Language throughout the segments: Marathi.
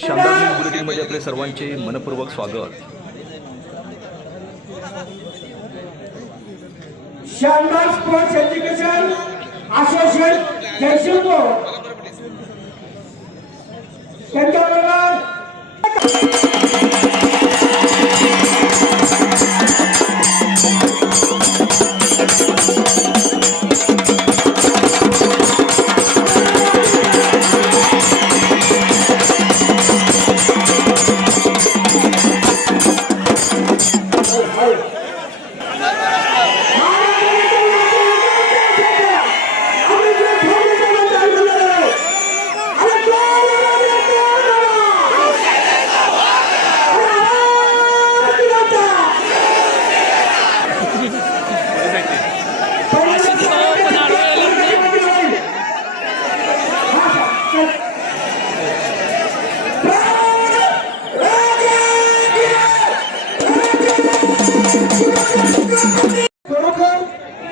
शानदार न्यूज बुलेटिनमध्ये आपले सर्वांचे मनपूर्वक स्वागत। शानदार स्पोर्ट्स एज्युकेशन असोसिएशन जयसिंगपूर त्यांच्याबरोबर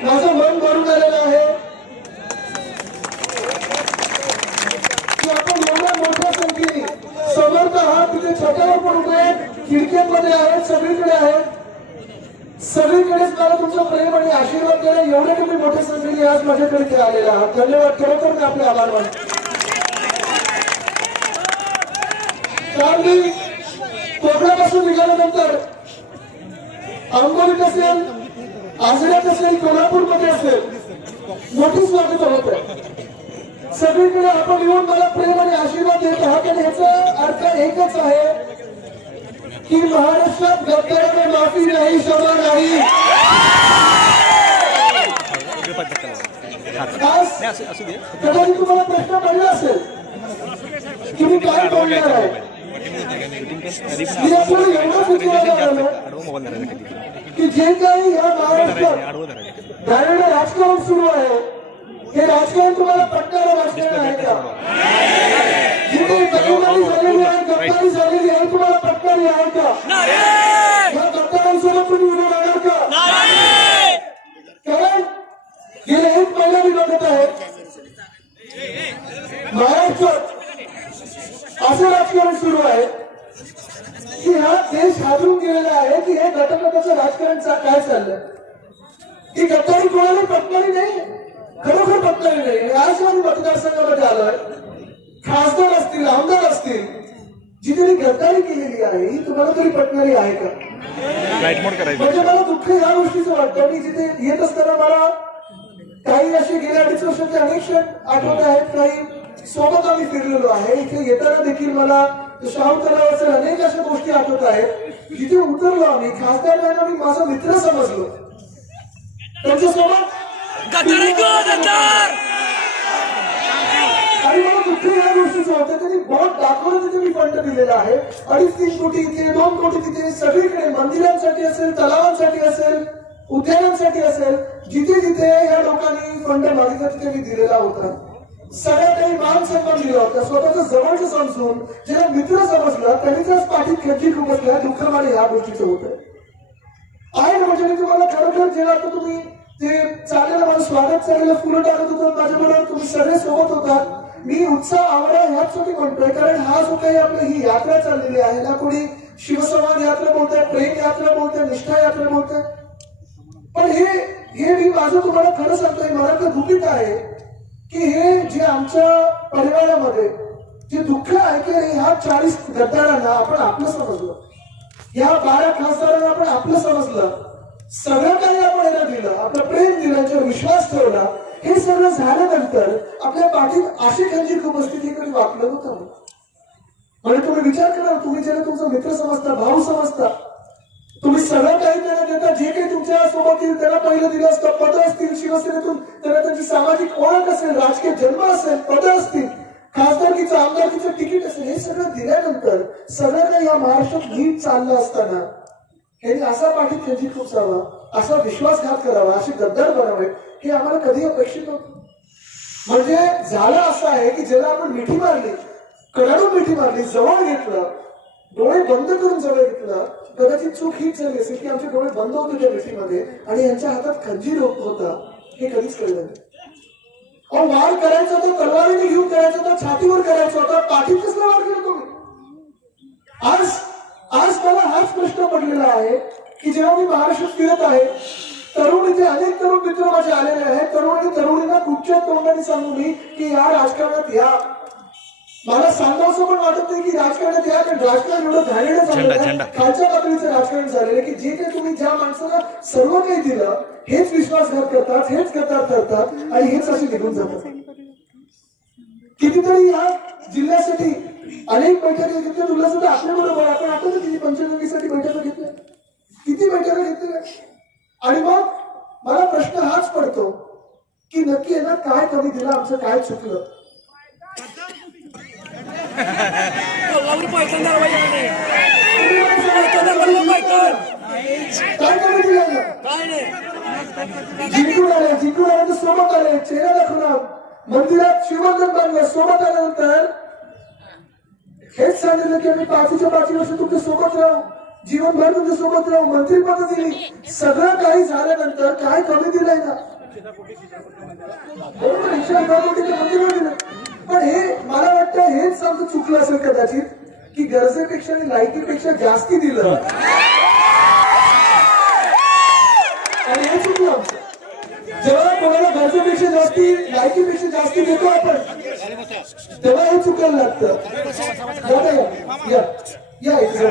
माझं मन भरून आलेलं आहे की आपण एवढ्या मोठ्या संख्येने समर्थ आहात, तिथे छतावर पण उभे आहेत, खिडक्यांमध्ये आहेत, सगळीकडे आहेत, सगळीकडेच मला तुमचं प्रेम आणि आशीर्वाद द्यायला एवढे तुम्ही मोठ्या संख्येने आज माझ्याकडे इथे आलेला आहात। धन्यवाद, खरोखर मी आपले आभार मानतो। कारण मी कोकणापासून निघाल्यानंतर आंबोलीत असेल, आजऱ्यात असेल, कोल्हापूरमध्ये असेल, मोठी स्वागत होतं। सगळीकडे आपण येऊन मला प्रेम आणि आशीर्वाद देत आहात आणि ह्याचा अर्थ एकच आहे की महाराष्ट्रात गद्दारांना माफी नाही, क्षमा नाही। कदाचित तुम्हाला प्रश्न पडला असेल की मी काय बोलणार आहे। की जे काही या महाराष्ट्रात घाणेरडं राजकारण सुरू आहे, हे राजकारण तुम्हाला पटणारं राजकारण आहे का? जिथे दखलबाजी झालेली आहे, गद्दारी झालेली आहे, तुम्हाला पटणारी आहे का? या गद्दारांसोबत तुम्ही उभे राहणार का? कारण गेले 1 महिना मी बघत आहे महाराष्ट्रात असं राजकारण सुरू आहे की हा देश हादरून गेलेला आहे की हे गटगटाचं राजकारण काय चाललंय। ही गद्दारी कोणाला पटणारी नाही, खरोखर पटणारी नाही। आज आम्ही मतदारसंघामध्ये आलोय, खासदार असतील, आमदार असतील, जिथे गद्दारी केलेली आहे ही तुम्हाला तरी पटणारी आहे का? म्हणजे मला दुःख या गोष्टीचं वाटतं की जिथे येत असताना मला काही असे गेल्या 2.5 वर्षाचे अनेक क्षण आठवत आहेत, काही सोबत आम्ही फिरलेलो आहे। इथे येताना देखील मला शाहू तलावाच्या अनेक अशा गोष्टी आठवत आहेत जिथे उतरलो आम्ही, खासदारांना मी माझा मित्र समजलो, त्यांच्यासोबत आणि मला दुःख या गोष्टीचं होतं त्यांनी बोट दाखवलं तिथे मी फंड दिलेला आहे। 2.5-3 कोटी इथे, 2 कोटी तिथे, सगळीकडे मंदिरांसाठी असेल, तलावांसाठी असेल, उद्यानांसाठी असेल, जिथे जिथे या लोकांनी फंड मागितला तिथे मी दिलेला होता। सगळ्या काही मान सन्मान दिला होता, स्वतःचं जवळचं समजून ज्याला मित्र समजलं त्यांनी त्याच पाठीत खच्ची खुपसल्या। दुःख मला ह्या गोष्टीचं होतं आहे ना। म्हणजे तुम्हाला खरोखर जेव्हा आता तुम्ही ते चालेल, मला स्वागत चालेल, फुलं टाकत होतं, माझ्याबरोबर तुम्ही सगळे सोबत होतात। मी उत्साह आवडा ह्याचसाठी म्हणतोय कारण हा जो काही आपली ही यात्रा चाललेली आहे ना, कोणी शिवसंवाद यात्रा बोलतोय, प्रेम यात्रा बोलतोय, निष्ठा यात्रा बोलतोय, पण हे मी माझं तुम्हाला खरं सांगतोय, मला तर दुःखित आहे की हे जे आमच्या परिवारामध्ये जे दुःख आहे की ह्या 40 गद्दारांना आपण आपलं समजलं, या 12 खासदारांना आपण आपलं समजलं, सगळं काही आपण यांना दिलं, आपलं प्रेम दिलं, याच्यावर विश्वास ठेवला, हे सगळं झाल्यानंतर आपल्या पाठीत अशी खंजीर खुपसली ती कधी वापरलं नव्हतं। म्हणजे तुम्ही विचार करा, तुम्ही ज्याला तुमचा मित्र समजता, भाऊ समजता, तुम्ही सगळं काही त्यांना देता, जे काही तुमच्या सोबत येईल त्याला पहिलं दिलं असतं, पदं असतील, शिवसेनेतून त्यांना त्यांची सामाजिक ओळख असेल, राजकीय जन्म असेल, पदं असतील, खासदारकीचं, आमदारकीचं तिकीट असेल, हे सगळं दिल्यानंतर सगळं काही या महाराष्ट्रात नीट चाललं असताना यांनी असा पाठीत खंजीर खुपसावा, असा विश्वासघात करावा, असे गद्दार बनावे हे आम्हाला कधी अपेक्षित नव्हतं। म्हणजे झालं असं आहे की ज्याला आपण मिठी मारली, कडाडून मिठी मारली, जवळ घेतलं, डोळे बंद करून जवळ घेतलं, कदाचित चूक हीच झाली असेल की आमचे डोळे बंद होते त्या मिठीमध्ये आणि यांच्या हातात खंजीर होता हे कधीच कळलं नाही। वार करायचा तो तलवारीने घेऊन करायचा होता, छातीवर करायचा होता, पाठीत कसला वार केला तुम्ही? आज आज मला हाच प्रश्न पडलेला आहे की जेव्हा मी महाराष्ट्रात फिरत आहे, तरुण इथे अनेक तरुण मित्र माझे आलेले आहेत. तरुण आणि तरुणींना कुठच्या तोंडाने सांगू मी की या राजकारणात या. मला सांगावंसं पण वाटत नाही की राजकारणात या, कारण राजकारण एवढं घाणेरडं झालेलं आहे, खालच्या पातळीचं राजकारण झालेलं आहे की जे काही तुम्ही ज्या माणसाला सर्व काही दिलं हेच विश्वासघात करतात, हेच गद्दार करतात आणि हेच असे निघून जातात. कितीतरी या जिल्ह्यासाठी अनेक बैठका घेतल्या. तुला सुद्धा आपल्या बरोबर आपण आठवतो किती पंचगंगेसाठी बैठका घेतल्या, किती बैठका घेतल्या. आणि मग मला प्रश्न हाच पडतो की नक्की यांना काय कमी दिलं, आमचं काय चुकलं. काय कमी दिलं, जिंकून आले तर सोबत आले, चेहरा दाखवला, मंदिरात शिवमंदिर बांधलं, सोबत आल्यानंतर हेच सांगितलं की आम्ही 5 वर्ष तुमच्या सोबत राहू, जीवनभर तुमच्या सोबत राहू, मंत्रिपद दिली. सगळं काही झाल्यानंतर काय कमी दिलंय ना, बरोबर 112 कोटीचं मंत्रिपद दिलं. पण हे मला वाटतं हेच आमचं चुकलं असेल कदाचित की गरजेपेक्षा आणि लायकीपेक्षा जास्ती दिलं आणि हे चुकलं आमचं. जेव्हा कोणाला गरजेपेक्षा जास्ती लायकीपेक्षा जास्ती देतो आपण तेव्हा हे चुकायला लागतं. या इथे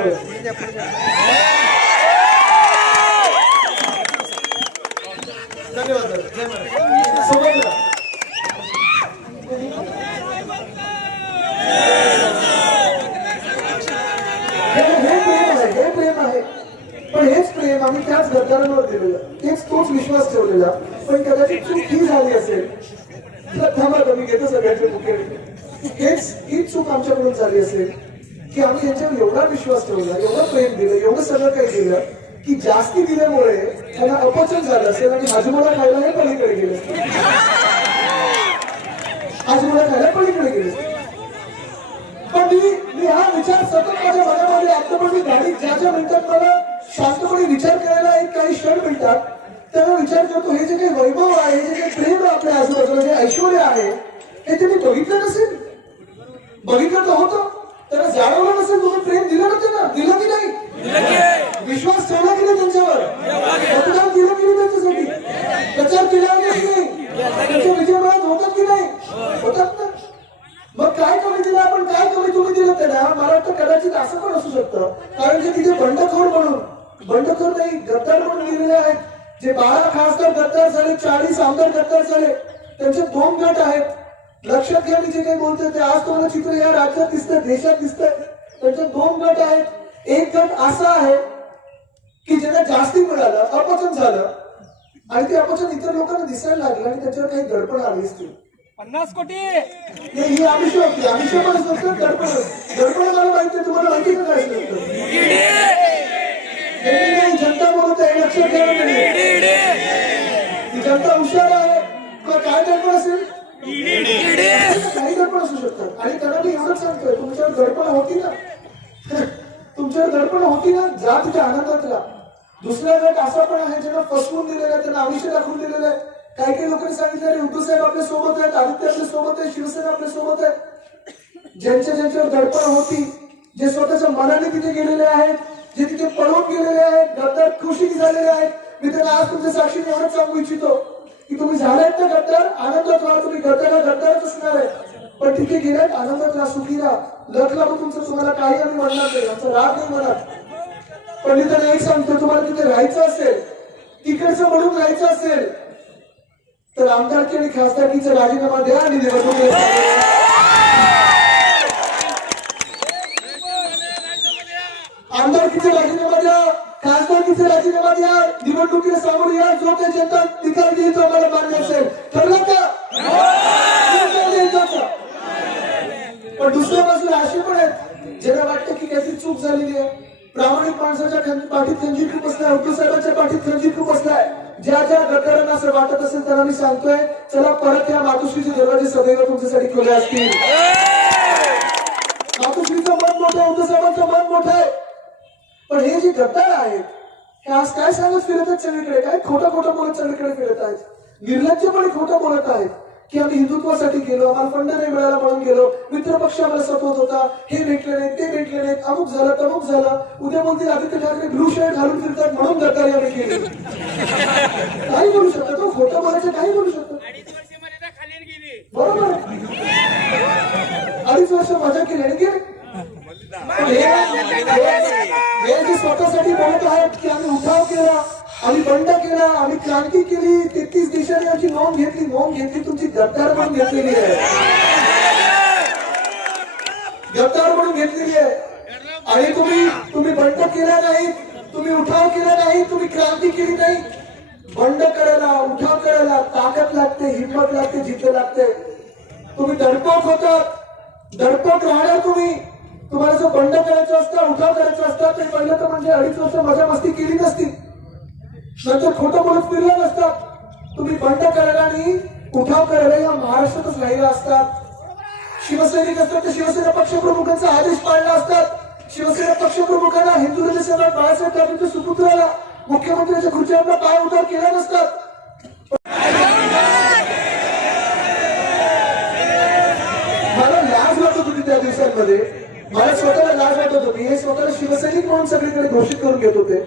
धन्यवाद. समजलं. हे प्रेम आहे, पण हेच प्रेम आम्ही त्याच गद्दारांवर दिलेलं, तोच विश्वास ठेवलेला. पण कदाचित चूक ही झाली असेल, थांबा कमी घेतो सगळ्यांचे मुख्य, हीच चूक आमच्याकडून झाली असेल की आम्ही यांच्यावर एवढा विश्वास ठेवला, एवढं प्रेम दिलं, एवढं सगळं काही दिलं की जास्ती दिल्यामुळे त्यांना अपचन झालं असेल आणि हाजमोला खायला हे पलीकडे गेले असते, हाजमोला खायला पलीकडे गेले असते. पण मी हा विचार सतत माझ्या मनामध्ये आता पण मी गाडीत ज्या मिनिटात मला शांतपणे विचार करायला एक काही क्षण मिळतात तेव्हा विचार करतो हे जे काही वैभव आहे, हे जे काही प्रेम आहे आपल्या आजूबाजूला, जे ऐश्वर्य आहे हे तुम्ही बघितलं नसेल, बघितलं तर होतं, त्यांना जाणवलं नसेल, तुम्ही प्रेम दिलं नव्हतं ना, दिलं की नाही, विश्वास ठेवला की नाही त्यांच्यावर, मतदान केलं की नाही त्यांच्यासाठी, प्रचार केला की नाही, त्यांच्या विजयमाळात होतात की नाही, होतात ना. मग काय कमी दिलं आपण, काय कमी तुम्ही दिलं त्यांना. मला वाटतं कदाचित असं पण असू शकतं कारण जे तिथे बंडखोर नाही गद्दार म्हणून लिहिलेले आहेत, जे 12 खासदार गद्दार झाले, 40 आमदार गद्दार झाले, त्यांचे 2 गट आहेत. लक्षात घ्या मी जे काही बोलतोय ते आज तुम्हाला चित्र या राज्यात दिसतंय, देशात दिसतंय. त्यांचे 2 गट आहेत. एक गट असा आहे की ज्यांना जास्ती मिळालं, अपचन झालं आणि ते अपचन इतर लोकांना दिसायला लागलं आणि त्याच्यावर काही गडबड आली असतील. 50 कोटी ही आमिष होती, आमिष पण असतं, गडबड मला माहिती, तुम्हाला माहिती का काय असतं. जनता बोलत आहे, लक्षात घ्या. ही जनता हुशार आहे, तुला काय गडबड असेल, काही गडबड असू शकतात. आणि त्यांना मी एवढंच सांगतोय, तुमच्यावर गडबड होती ना, तुमच्यावर गडबड होती ना, जा तिथे आनंदात राहा. दुसरा गट असा पण आहे ज्यांना फसवून दिलेलं आहे, त्यांना आमिष दाखवून दिलेलं आहे. काही लोकांनी सांगितलं उद्धव साहेब आपल्या सोबत आहेत, आदित्य आपल्या सोबत आहे, शिवसेना आपल्या सोबत आहे. ज्यांच्यावर गडबड होती, जे स्वतःच्या मनाने तिथे गेलेले आहेत, जे तिथे पळून गेलेले आहेत, गद्दार खुशी झालेले आहेत, मी त्यांना आज तुमच्या साक्षीने एवढंच सांगू इच्छितो की तुम्ही झालात ना गद्दार, आनंदात राहा. तुम्ही गद्दारच असणार आहे, पण तिथे गेल्यात आनंदात राहा, सुखी राहा. लख लागू तुमचं, तुम्हाला काही आम्ही म्हणणार नाही, आमचा राग नाही म्हणत. पण मी त्यांना एक सांगतो, तुम्हाला तिथे राहायचं असेल, तिकडचं म्हणून राहायचं असेल तर आमदारकी आणि खासदारकीचा राजीनामा द्या आणि निवडणूक आमदारकीचा राजीनामा द्या, खासदारकीचा राजीनामा द्या, निवडणुकीला सामोरे या. जो काही जनता निकाल देईल तो आम्हाला मान्य असेल. ठरलं का? पण दुसऱ्या बाजूला असे पण आहेत ज्यांना वाटतं की काहीतरी चूक झालेली आहे. प्रामाणिक माणसाच्या पाठीत खंजीर खूप असलाय, उद्धव साहेबांच्या पाठीत खंजीर खूप असलाय. ज्या गद्दारांना असं वाटत असेल त्यांना मी सांगतोय, चला परत या. मातोश्रीचे दरवाजे सदैव तुमच्यासाठी खुले असतील. मातोश्रीचं मन मोठं आहे, उद्धव साहेबांचं मन मोठं आहे. पण हे जे गद्दार आहेत हे आज काय सांगत फिरत आहेत सगळीकडे, काय खोटं बोलत सगळीकडे फिरत आहेत, निर्लज्जपणे खोटं बोलत आहेत. की आम्ही हिंदुत्वासाठी गेलो, आम्हाला फंड नाही मिळाला म्हणून गेलो, मित्रपक्ष आम्हाला सपोर्ट होता, हे भेटले नाही, ते भेटले नाहीत, अमुक झालं तमुक झालं, उद्या बोलतील आदित्य ठाकरे ब्लू शर्ट घालून फिरतात म्हणून गद्दारी आम्ही केली. काही बोलू शकतो, तो खोटं बोलायचं काही बोलू शकतो. बरोबर, 2.5 वर्ष मजा केली आणि गेले. हे जे स्वतःसाठी बोलत आहेत की आम्ही उठाव केला, आम्ही बंड केला, आम्ही क्रांती केली, 33 देशांनी आमची नोंद घेतली, तुमची गद्दार म्हणून घेतलेली आहे, गद्दार म्हणून घेतलेली आहे. आणि तुम्ही बंड केला नाही, तुम्ही उठाव केला नाही, तुम्ही क्रांती केली नाही. बंड करायला, उठाव करायला ताकद लागते, हिंमत लागते, जिद्द लागते. तुम्ही दडपक होतात, दडपक राहणार तुम्ही. तुम्हाला जो बंड करायचं असतं, उठाव करायचा असतं, ते पहिलं तर म्हणजे 2.5 वर्ष मजा मस्ती केली नसती, नंतर खोटं बोलत फिरला नसतात. तुम्ही बंड करायला आणि उठाव करायला या महाराष्ट्रातच राहिला असतात. शिवसैनिक असतात तर शिवसेना पक्षप्रमुखांचा आदेश पाळला असतात. शिवसेना पक्षप्रमुखांना हिंदू सम्राट बाळासाहेब ठाकरेंच्या सुपुत्राला मुख्यमंत्र्यांच्या खुर्चीवर पाय उतार केला नसतात. मला लाज वाटत होती त्या दिवसांमध्ये, मला स्वतःला लाज वाटत होती. हे स्वतःला शिवसैनिक म्हणून सगळीकडे घोषित करून घेत होते.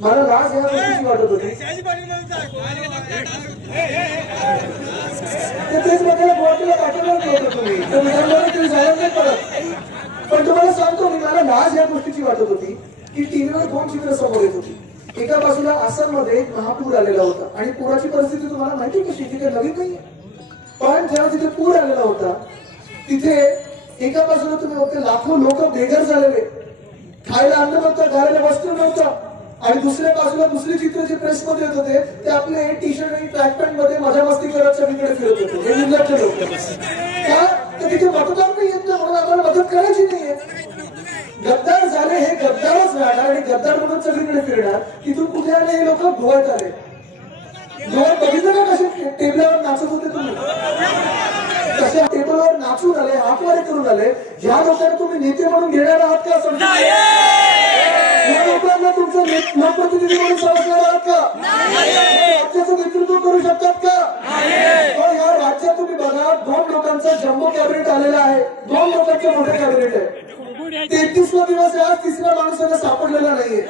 मला लाज या गोष्टीची वाटत होती. तेच बघायला गुवाहाटीला पाठवणार नव्हतं तुम्ही, तर विधानभवनात जायला नाही पडत. पण तुम्हाला सांगतो मी, मला लाज या गोष्टीची वाटत होती की टीव्हीवर 2 चित्र समोर येत होती. एका बाजूला आसाममध्ये एक महापूर आलेला होता आणि पुराची परिस्थिती तुम्हाला माहिती कशी, तिथे नवीन नाहीये. पण जेव्हा तिथे पूर आलेला होता, तिथे एका बाजूला तुम्ही होते लाखो लोक बेघर झालेले, खायला अन्न नव्हतं, घालायला वस्त्र नव्हतं. आणि दुसऱ्या बाजूला दुसरे चित्र जे प्रेसमध्ये येत होते ते आपले टी शर्ट आणि ट्रॅक पॅन्ट मध्ये मजा मस्ती करत सगळीकडे फिरत होते. हे निर्लज्ज लोक. का तर तिथे मतदान नाही येत ना, म्हणून आम्हाला मदत करायची नाहीये. गद्दार झाले, हे गद्दारच राहणार आणि गद्दार म्हणून सगळीकडे फिरणार. तिथून कुठे आले हे लोक? गोव्यात आले. गोव्यात बघितलं का कसे टेबलावर नाचत होते तुम्ही, कसे टेबलवर नाचून आले, हातवारे करून आले. ह्या लोकांना तुम्ही नेते म्हणून घेणार आहात का? समजा या लोकांना तुमचं लोकप्रतिनिधी म्हणून समजणार आहात का? राज्याचं नेतृत्व करू शकतात का? या राज्यात तुम्ही बघा, 2 लोकांचा जम्बो कॅबिनेट आलेला आहे, 2 लोकांचं मोठं कॅबिनेट आहे. 33वा दिवस आहे, आज 3रा माणसाला सापडलेला नाहीये.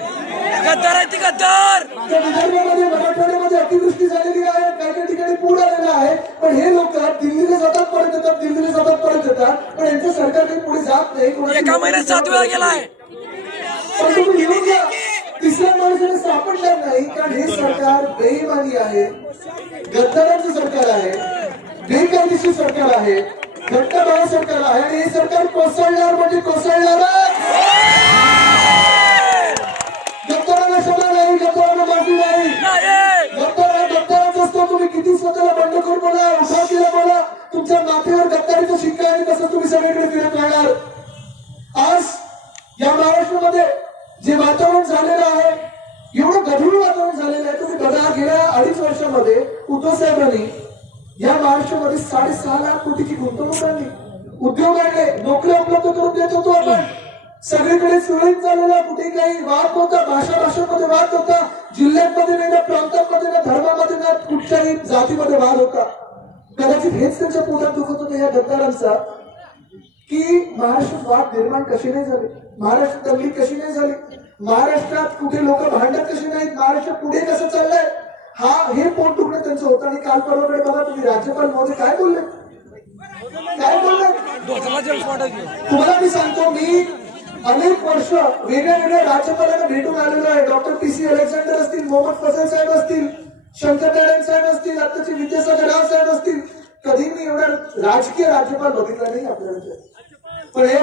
गद्दार आहे ती गद्दार. विदर्भामध्ये, मराठवाड्यामध्ये अतिवृष्टी झालेली आहे, काही ठिकाणी पूर आलेला आहे. पण हे लोक दिल्लीला जातात परत येतात, दिल्लीला जातात परत येतात, पण यांचं सरकार काही पुढे जात नाही. एका महिन्यात 7 वेळा गेलाय. पण तुम्ही लिहून घ्या, 3ऱ्या माणसाला सापडणार नाही, कारण हे सरकार बेईमानी आहे, गद्दारांचं सरकार आहे, बेकायदेशीर सरकार आहे, घट्टबाळ सरकार आहे. आणि हे सरकार कोसळणार म्हणजे कोसळणारच. गद्दारांना क्षमा नाही, गद्दारांना माफी नाही. गद्दारांचा असतो. तुम्ही किती स्वतःला बंडखोर बोला, उठाव केला बोला, तुमच्या माथ्यावर गद्दारीचं शिक्का आहे, तसं तुम्ही सगळीकडे फिरत राहणार. आज या महाराष्ट्रामध्ये जे वातावरण झालेलं आहे, एवढं गढूळ वातावरण झालेलं आहे. तुम्ही बघा, गेल्या 2.5 वर्षामध्ये उद्धव साहेबांनी या महाराष्ट्रामध्ये 6.5 लाख कोटीची गुंतवणूक आणली, उद्योग आणले, नोकऱ्या उपलब्ध करून देत होतो आपण. सगळीकडे सुरळीत चाललेला, कुठे काही वाद नव्हता, भाषामध्ये वाद नव्हता, जिल्ह्यांमध्ये नाही, ना प्रांतांमध्ये, ना धर्मामध्ये, ना कुठच्याही जातीमध्ये वाद होता. कदाचित हेच त्यांच्या पोटात दुखत होतं या गद्दारांचा, की महाराष्ट्रात वाद निर्माण कशी नाही झाले, महाराष्ट्रात दंगली कशी नाही झाली, महाराष्ट्रात कुठे लोक भांडत कशी नाहीत, महाराष्ट्र पुढे कसं चाललंय, हे पोट दुखणं त्यांचं होतं. आणि काल परवाकडे बघा तुम्ही, राज्यपाल महोदय काय बोलले, तुम्हाला मी सांगतो, मी अनेक वर्ष वेगळ्या वेगळ्या राज्यपालांना भेटून आलेलो आहे. डॉक्टर PC अलेक्झांडर असतील, मोहम्मद फजल साहेब असतील, शंकर नारायण साहेब असतील, आताचे विद्यासागर राव साहेब असतील. कधी मी एवढा राजकीय राज्यपाल बघितला नाही आपल्याला. पण हे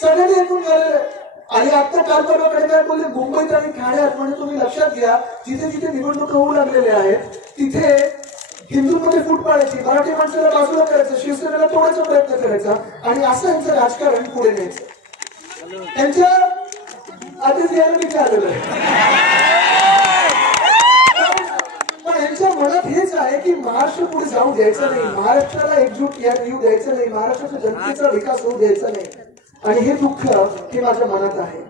सगळ्यांनी ऐकून झालेलं आहे. आणि आता काल परवाकडे काय बोलले, मुंबईत आणि ठाण्यात, म्हणजे तुम्ही लक्षात घ्या, जिथे जिथे निवडणूक होऊ लागलेल्या आहेत तिथे हिंदूंमध्ये फूट पाडायची, मराठी माणसाला बाजूला करायचं, शिवसेनेला तोडायचा प्रयत्न करायचा आणि असं यांचं राजकारण पुढे न्यायचं. त्यांच्या आधीच यायला विचारलेलं आहे. पण यांच्या मनात हेच आहे की महाराष्ट्र पुढे जाऊ द्यायचं नाही, महाराष्ट्राला एकजूट येऊ द्यायचं नाही, महाराष्ट्राच्या जनतेचा विकास होऊ द्यायचा नाही. आणि हे दुःख हे माझ्या मनात आहे.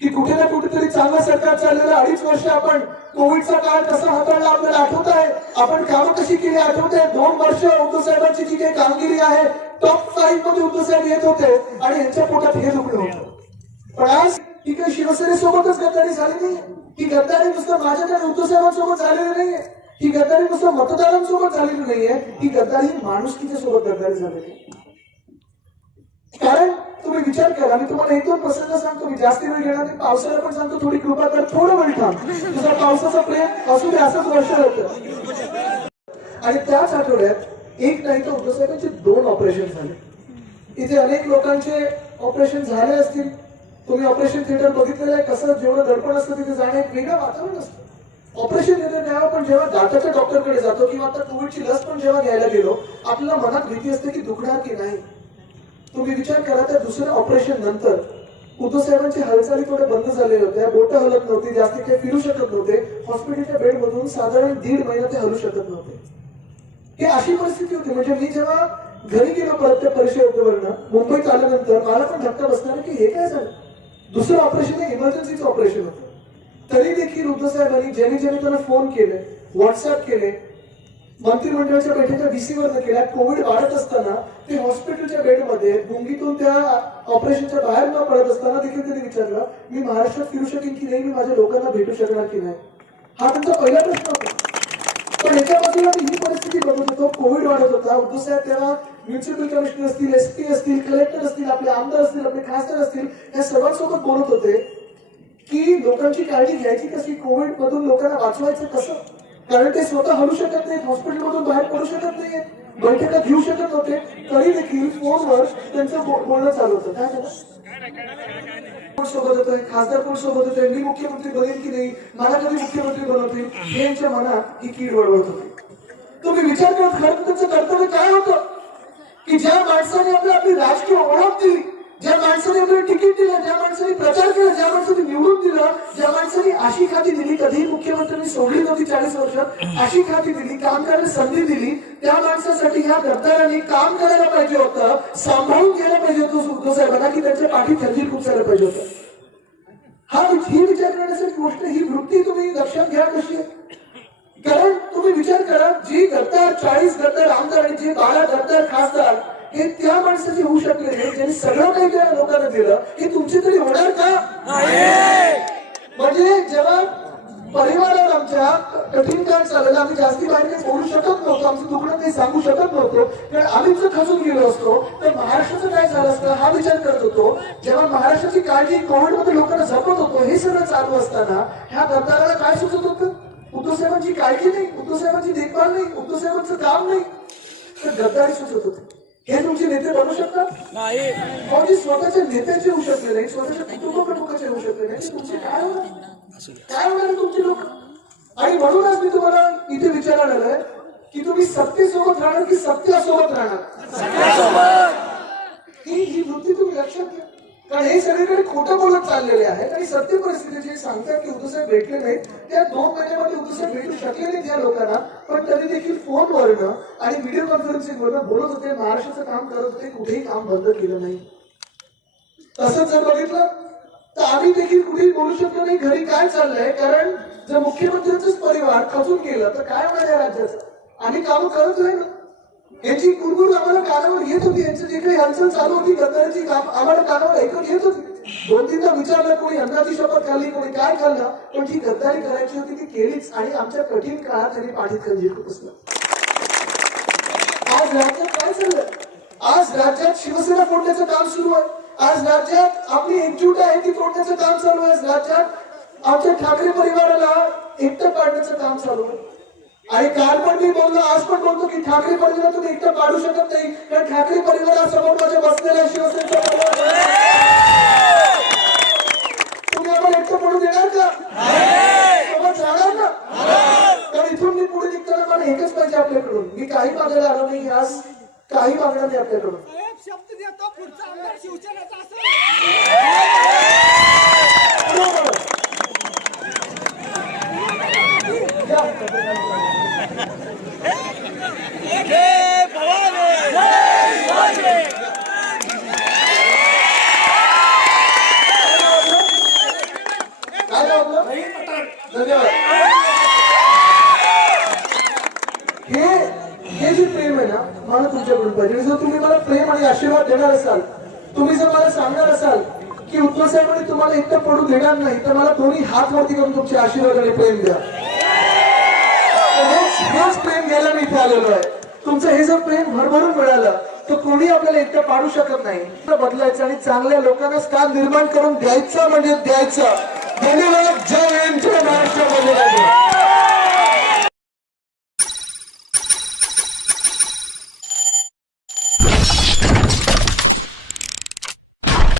की कुठे ना कुठेतरी चांगलं सरकार चाललेलं 2.5 वर्ष आपण कोविडचा काळ कसा हाताळला आपल्याला आठवत आहे, आपण कामं कशी केली आठवत आहे. 2 वर्ष उद्धव साहेबांची जी काही कामगिरी आहे टॉप 5 मध्ये उद्धव साहेब येत होते आणि यांच्या पोटात हे दुखणं होतं. पण आज ही काही शिवसेनेसोबतच गद्दारी झाली नाही. ही गद्दारी नुसतं माझ्याकडे उद्धव साहेबांसोबत झालेली नाहीये. ही गद्दारी नुसतं मतदारांसोबत झालेली नाहीये. ही गद्दारी माणुसकीच्या सोबत गद्दारी झालेली आहे. कारण तुम्ही विचार करा, मी तुम्हाला 1-2 प्रसंग सांगतो, मी जास्ती वेळ घेणार नाही. पावसाला पण सांगतो थोडी कृपा कर, थोडं वेळ थांब. तुझा पावसाचा प्रेम असू दे, असंच वर्ष होतं. आणि त्याच आठवड्यात एक नाही तर उद्धव साहेबांचे 2 ऑपरेशन झाले. इथे अनेक लोकांचे ऑपरेशन झाले असतील. तुम्ही ऑपरेशन थिएटर बघितलेलं आहे. कसं जेवढं दडपण असतं तिथे जाणं एक वेगळं वातावरण असतं. ऑपरेशन थिएटर न्यावं, पण जेव्हा दाताच्या डॉक्टरकडे जातो किंवा आता कोविडची लस पण जेव्हा घ्यायला गेलो, आपल्याला मनात भीती असते की दुखणार की नाही. तुम्ही विचार करा, त्या दुसऱ्या ऑपरेशन नंतर उद्धव साहेबांची हालचाली थोड्या बंद झालेल्या होत्या. बोटं हलत नव्हती, जास्ती काही फिरू शकत नव्हते. हॉस्पिटलच्या बेडमधून साधारण 1.5 महिना ते हलू शकत नव्हते. ही अशी परिस्थिती होती. म्हणजे मी जेव्हा घरी गेलो परत त्या परिषदेवरनं मुंबईत आल्यानंतर मला पण धक्का बसणार की हे काय झालं. दुसरं ऑपरेशन हे इमर्जन्सीचं ऑपरेशन होतं. तरी देखील उद्धव साहेबांनी ज्यांनी त्यांना फोन केले, व्हॉट्सअप केले, मंत्रिमंडळाच्या बैठका VC-वर केल्या. कोविड वाढत असताना ते हॉस्पिटलच्या बेडमध्ये गुंगीतून त्या ऑपरेशनच्या बाहेर न पडत असताना देखील त्यांनी विचारलं, मी महाराष्ट्रात फिरू शकेन की नाही, मी माझ्या लोकांना भेटू शकणार की नाही. हा त्यांचा पहिला प्रश्न होता. पण एका बाजूला मी ही परिस्थिती बघत होतो, कोविड वाढत होता. उद्धव साहेब तेव्हा म्युन्सिपल कमिशनर असतील, SP असतील, कलेक्टर असतील, आपले आमदार असतील, आपले खासदार असतील, या सर्वांसोबत बोलत होते की लोकांची काळजी घ्यायची कशी, कोविड मधून लोकांना वाचवायचं कसं. कारण ते स्वतः हलू शकत नाहीत, हॉस्पिटलमधून बाहेर पडू शकत नाहीत, बैठका घेऊ शकत नव्हते. तरी देखील फोनवर त्यांचं बोलणं चालू होतं. काय झालं, कोण सोबत होतोय, खासदार कोण सोबत होते, मी मुख्यमंत्री बनेन की नाही, मला कधी मुख्यमंत्री बनवतील, हे यांच्या मनात ही कीड वळवत होती. तुम्ही विचार करत खरं त्यांचं कर्तव्य काय होतं की ज्या माणसाने आपली राजकीय ओळख दिली, ज्या माणसाने आपल्याला तिकीट दिलं, ज्या माणसाने प्रचार केला, ज्या माणसाने निवडून दिलं, ज्या माणसाने अशी खाती दिली, कधीही मुख्यमंत्र्यांनी सोडली नव्हती 40 वर्षात, अशी खाती दिली, काम करायला संधी दिली, त्या माणसासाठी ह्या गद्दारांनी काम करायला पाहिजे होतं, सांभाळून घ्यायला पाहिजे होतं उद्धव साहेबांना की त्यांच्या पाठी खंजीर खुपसायला पाहिजे होतं. ही विचार करण्यासाठी गोष्ट, ही वृत्ती तुम्ही लक्षात घ्या कशी आहे. कारण तुम्ही विचार करा, जी गद्दार 40 गद्दार आमदार आणि जे 12 गद्दार खासदार हे त्या माणसाचे होऊ शकले नाही, ज्यांनी सगळं काही त्या लोकांना दिलं, हे तुमचे तरी होणार का. म्हणजे जेव्हा परिवारावर आमच्या कठीण काळ चाललेला, आम्ही जास्ती बाहेर काही बोलू शकत नव्हतो, आमचं दुखणं काही सांगू शकत नव्हतो, कारण आम्ही जर खचून गेलो असतो तर महाराष्ट्राचं काय झालं असतं हा विचार करत होतो. जेव्हा महाराष्ट्राची काळजी कोविडमध्ये लोकांना जपत होतो, हे सगळं चालू असताना ह्या गद्दाराला काय सुचत होतं, उद्धव साहेबांची काळजी नाही, उद्धव साहेबांची देखभाल नाही, उद्धव साहेबांचं काम नाही, तर गद्दारी सुचत होते. हे तुमचे नेते बनू शकतात नाही. स्वतःच्या नेत्याचे होऊ शकले नाही, स्वतःच्या कुटुंब प्रमुखाचे होऊ शकले नाही, तुमचे काय होणार तुमचे लोक. आणि म्हणूनच मी तुम्हाला इथे विचारायला आलोय की तुम्ही सत्तेसोबत राहणार की सत्यासोबत राहणार. ही वृत्ती तुम्ही लक्षात घ्या. कारण हे सगळीकडे खोटं बोलत चाललेले आहेत आणि सत्य परिस्थिती जे सांगतात की उद्धव साहेब भेटले नाही, त्या 2 महिन्यामध्ये उद्धव साहेब भेटू शकले नाही त्या लोकांना, पण तरी देखील फोनवरनं आणि व्हिडिओ कॉन्फरन्सिंगवरनं बोलत होते, महाराष्ट्राचं काम करत होते, कुठेही काम बंद केलं नाही. तसंच जर बघितलं तर आम्ही देखील कुठेही बोलू शकलो नाही घरी काय चाललंय. कारण जर मुख्यमंत्र्यांचाच परिवार खचून गेलं तर काय होणार या राज्याचं. आम्ही कामं करत नाही ना, यांची कुरकुर आम्हाला कानावर येत होती, यांचं जे काही हालचाल चालू होती गद्दारांची काम आम्हाला कानावर ऐकून येत होती. 2-3दा विचारलं, कोणी अन्नाची शपथ खाल्ली, कोणी काय खाल्लं, पण जी गद्दारी करायची होती ती केलीच. आणि आमच्या कठीण काळात त्यांनी पाठीत खंजीर खुपसलं. आज राज्यात काय चाललंय, आज राज्यात शिवसेना फोडण्याचं काम सुरू आहे, आज राज्यात आपली एकजूट आहे ती तोडण्याचं काम चालू आहे, आज राज्यात आमच्या ठाकरे परिवाराला एकटं पाडण्याचं काम चालू आहे. आणि काल पण मी बोललो, आज पण बोलतो की ठाकरे परिवार तुम्ही एकटं पाडू शकत नाही, कारण ठाकरे परिवारासमोर माझ्या बसलेल्या शिवसेनेच्या तुम्ही आम्हाला एकटं पडू देणार का, सोबत राहणार ना. तर इथून मी पुढे निघताना मला एकच पाहिजे आपल्याकडून, मी काही मागायला आलो नाही, आज काही मागणार नाही आपल्याकडून. शब्द देतो पुढचा आमदार शिवसेनेचा असेल. हे जे प्रेम आहे ना मला तुमच्याकडून पाहिजे. जर तुम्ही मला प्रेम आणि आशीर्वाद देणार असाल, तुम्ही जर मला सांगणार असाल की उत्तर साहेबांनी तुम्हाला एकटं पडू देणार नाही, तर मला दोन्ही हात वरती करून तुमचे आशीर्वाद आणि प्रेम द्या. हेच प्रेम घ्यायला मी इथे आलेलो आहे. तुमचं हे जर प्रेम भरभरून मिळालं तर कोणी आपल्याला एकटं पाडू शकत नाही. बदलायचं आणि चांगल्या लोकांना स्थान निर्माण करून द्यायचं म्हणजे द्यायचं. धन्यवाद. जय हिंद. जय महाराष्ट्र.